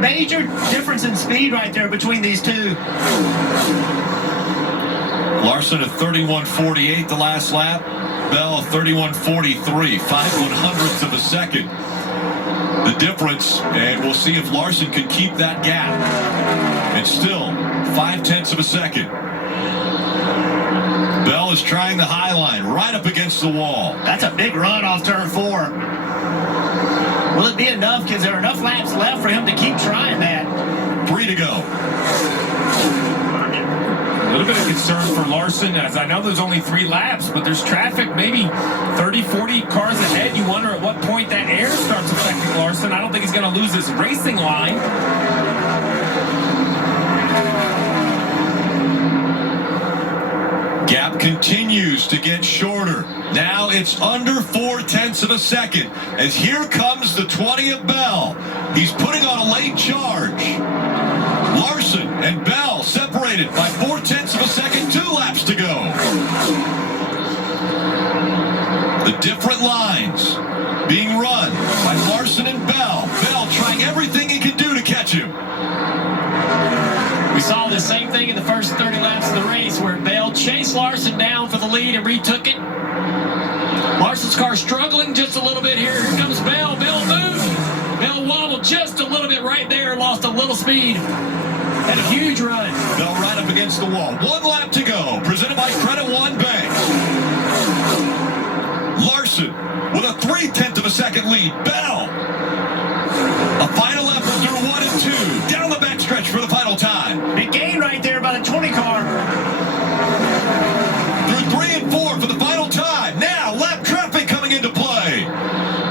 major difference in speed right there between these two. Larson at 31.48 the last lap. Bell 31.43, 5/100ths of a second. The difference, and we'll see if Larson can keep that gap. It's still 0.5 of a second. Bell is trying the high line, right up against the wall. That's a big run off turn 4. Will it be enough? Because there are enough laps left for him to keep trying that. 3 to go. A little bit of concern for Larson, as I know there's only 3 laps, but there's traffic, maybe 30, 40 cars ahead. You wonder at what point that air starts affecting Larson. I don't think he's going to lose his racing line. Gap continues to get shorter. Now it's under 0.4 of a second. As here comes the 20 of Bell. He's putting on a late charge. Larson and Bell separated by 0.4 of a second. 2 laps to go. The different lines being run by Larson and Bell. Bell trying everything he can do to catch him. We saw the same thing in the first 30 laps of the race where Bell chased Larson down for the lead and retook it. Larson's car struggling just a little bit here. Here comes Bell. Bell moved. Bell wobbled just a little bit right there. Lost a little speed. Had a huge run. Bell right up against the wall. 1 lap to go. Presented by Credit One Bank. Larson with a 0.3 of a second lead. Bell. A final effort through 1 and 2. Down the backstretch for the final time. Big gain right there by the 20 car. Through 3 and 4 for the final time. Now lap traffic coming into play.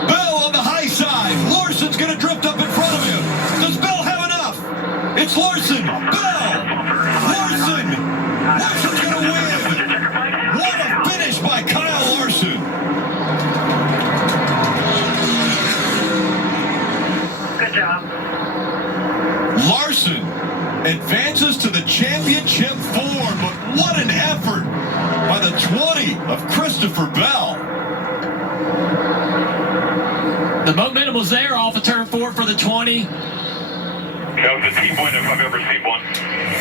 Bell on the high side. Larson's going to drift up in front of him. Does Bell have enough? It's Larson. Bell. Larson. Larson's going to win. What a finish by Kyle Larson. Good job. Larson advances to the championship 4, but what an effort by the 20 of Christopher Bell. The momentum was there off of turn 4 for the 20. That was a team win if I've ever seen one.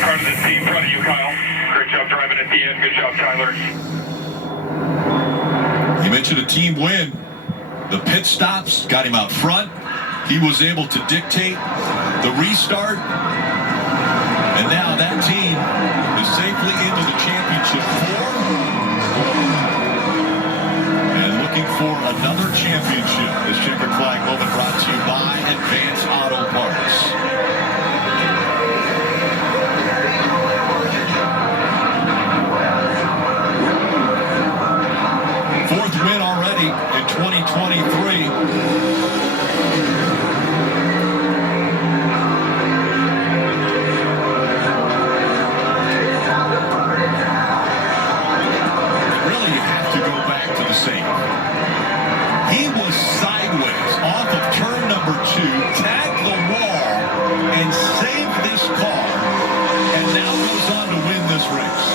Part of the team, proud of you, Kyle. Great job driving at the end. Good job, Tyler. You mentioned a team win. The pit stops got him out front. He was able to dictate the restart. And now that team is safely into the championship 4. And looking for another championship. This checkered flag moment brought to you by Advance Auto Parts. Fourth win already in 2023. Really, you have to go back to the same. He was sideways off of turn number 2, tagged the wall, and saved this car, and now goes on to win this race.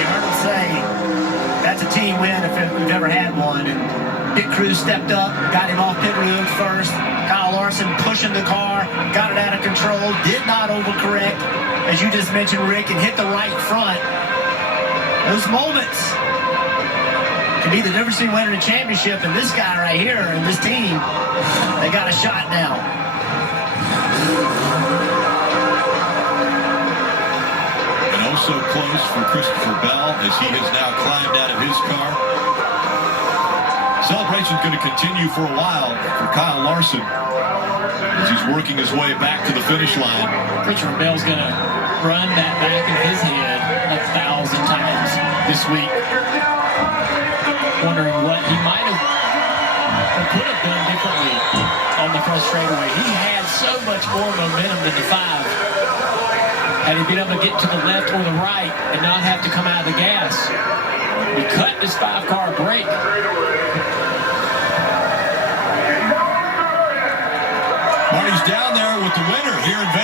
You heard him say that's a team win if we've ever had one. And pit crew stepped up, got him off pit road first. Kyle Larson pushing the car, got it out of control, did not overcorrect, as you just mentioned, Rick, and hit the right front. Those moments can be the difference between winning a championship, and this guy right here and this team, they got a shot now. And oh so close for Christopher Bell as he has now climbed out of his car. Celebration's going to continue for a while for Kyle Larson as he's working his way back to the finish line. Christopher Bell's going to run that back in his head 1,000 times this week, wondering what he might have or could have done differently on the front straightaway. He had so much more momentum than the 5. Had he been able to get to the left or the right and not have to come out of the gas, he cut this 5-car break. Marty's down there with the winner here in Vegas.